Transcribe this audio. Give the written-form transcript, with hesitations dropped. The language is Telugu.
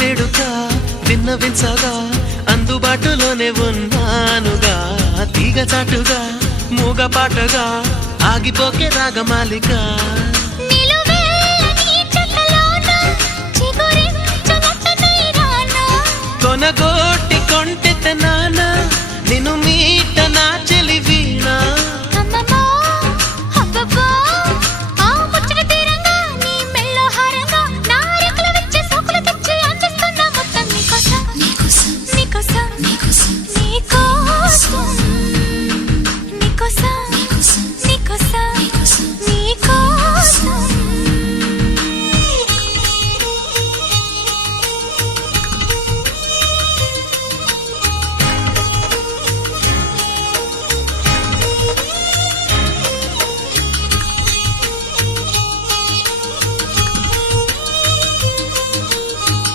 వేడుక విన్నవించగా అందుబాటులోనే ఉన్నానుగా తీగ చాటుగా మూగ పాటగా ఆగిపోకే రాగమాలిక కొనగోటి కొంటె నాన్న నిన్ను మీ